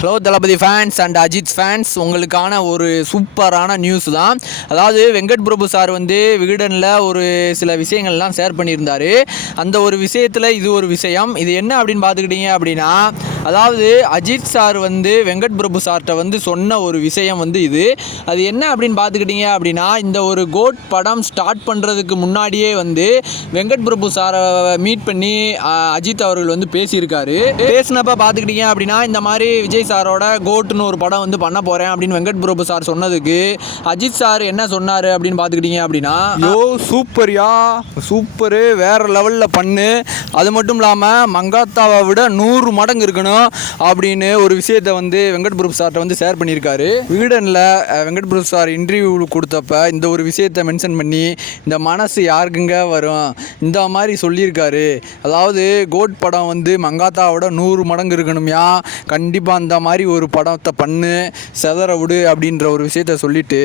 Hello Thalapathy fans and Ajith fans உங்களுக்கான ஒரு சூப்பரான நியூஸ் தான். அதாவது வெங்கட் பிரபு சார் வந்து விகடனில் ஒரு சில விஷயங்கள்லாம் ஷேர் பண்ணியிருந்தார். அந்த ஒரு விஷயத்தில் இது ஒரு விஷயம். இது என்ன அப்படின்னு பார்த்துக்கிட்டீங்க அப்படின்னா அதாவது அஜித் சார் வந்து வெங்கட் பிரபு சார்கிட்ட வந்து சொன்ன ஒரு விஷயம் வந்து இது. அது என்ன அப்படின்னு பார்த்துக்கிட்டீங்க அப்படின்னா இந்த ஒரு கோட் படம் ஸ்டார்ட் பண்ணுறதுக்கு முன்னாடியே வந்து வெங்கட் பிரபு சாரை மீட் பண்ணி அஜித் அவர்கள் வந்து பேசியிருக்காரு. பேசினப்ப பார்த்துக்கிட்டீங்க அப்படின்னா இந்த மாதிரி விஜய் சாரோட கோட்னு ஒரு படம் வந்து பண்ண போகிறேன் அப்படின்னு வெங்கட் பிரபு சார் சொன்னதுக்கு அஜித் சார் என்ன சொன்னார் அப்படின்னு பார்த்துக்கிட்டீங்க அப்படின்னா யோ சூப்பர்யா. சூப்பரு. வேற லெவலில் பண்ணு. அது மட்டும் இல்லாமல் மங்காத்தாவை விட நூறு மடங்கு இருக்கணும். அப்படின்னு ஒரு விஷயத்தை வந்து வெங்கட் பிரபு சார்கிட்ட வந்து ஷேர் பண்ணியிருக்காரு. வீடனில் வெங்கட் பிரபு சார் இன்டர்வியூ கொடுத்தப்ப இந்த ஒரு விஷயத்தை மென்ஷன் பண்ணி இந்த மனசு யாருக்குங்க வரும்? இந்த மாதிரி சொல்லியிருக்காரு. அதாவது கோட் படம் வந்து மங்காத்தாவோட நூறு மடங்கு இருக்கணும்யா. கண்டிப்பாக அந்த மாதிரி ஒரு படத்தை பண்ணு செதற விடு அப்படின்ற ஒரு விஷயத்த சொல்லிட்டு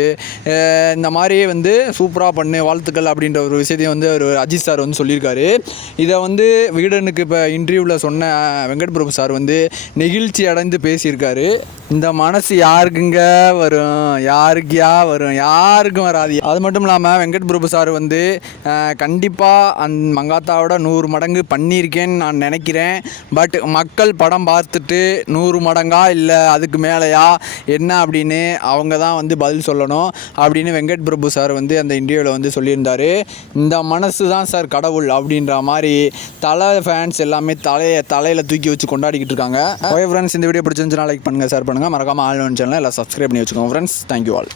இந்த மாதிரியே வந்து சூப்பராக பண்ணு வாழ்த்துக்கள் அப்படின்ற ஒரு விஷயத்தையும் வந்து ஒரு அஜித் சார் வந்து சொல்லியிருக்காரு. இதை வந்து விகடனுக்கு இப்போ இன்டர்வியூவில் சொன்ன வெங்கட் பிரபு சார் வந்து நெகிழ்ச்சி அடைந்து பேசியிருக்காரு. இந்த மனசு யாருக்குங்க வரும்? யாருக்கியா வரும்? யாருக்கும் வராது. அது மட்டும் இல்லாமல் வெங்கட் பிரபு சார் வந்து கண்டிப்பாக அந் மங்காத்தாவோட நூறு மடங்கு பண்ணியிருக்கேன்னு நான் நினைக்கிறேன். பட் மக்கள் படம் பார்த்துட்டு நூறு மடங்கா இல்லை அதுக்கு மேலேயா? என்ன அப்படின்னு அவங்க தான் வந்து பதில் சொல்லணும் அப்படின்னு வெங்கட் பிரபு சார் வந்து அந்த இன்டர்வியூவில் வந்து சொல்லியிருந்தார். இந்த மனசு தான் சார் கடவுள் அப்படின்ற மாதிரி தலை ஃபேன்ஸ் எல்லாமே தலையை தலையில் தூக்கி வச்சு கொண்டாடிக்கிட்டு இருக்காங்க. ஓகே ஃப்ரெண்ட்ஸ் இந்த வீடியோ பிடிச்சிருந்துச்சுன்னா லைக் பண்ணுங்கள் சார் பண்ணுங்கள் மறக்காமல் ஆல் சேனல் எல்லாம் சப்ஸ்கிரைப் பண்ணி வச்சுக்கோங்க ஃப்ரெண்ட்ஸ் தேங்க்யூ ஆல்